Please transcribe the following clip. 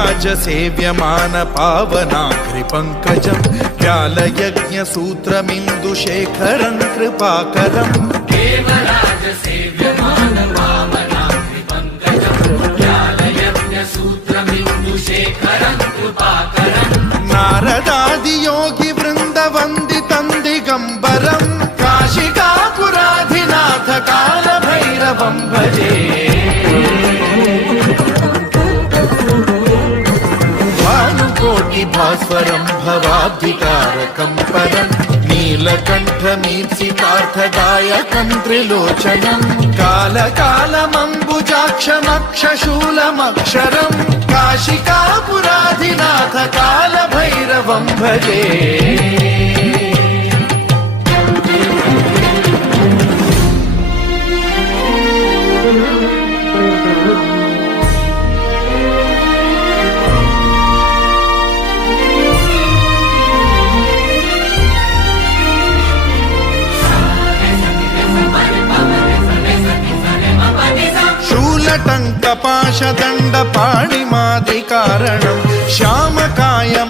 राजसेव्यमान पावनाघ्रिपङ्कजं व्यालयज्ञसूत्रमिन्दुशेखरं कृपाकरम् देवराजसेव्यमान पावनाघ्रिपङ्कजं व्यालयज्ञसूत्रमिन्दुशेखरं कृपाकरम् नारदादियोगिवृन्दवन्दितं दिगम्बरं काशिकापुराधिनाथ कालभैरवं भजे भास्वरं भवाब्धिकारकं परं नीलकण्ठमीप्सितार्थदायकं त्रिलोचनं कालकालमम्बुजाक्षमक्षशूलमक्षरं काशिकापुराधिनाथ कालभैरवं भजे शूलटङ्कपाशदण्डपाणिमादिकारणं श्यामकायम्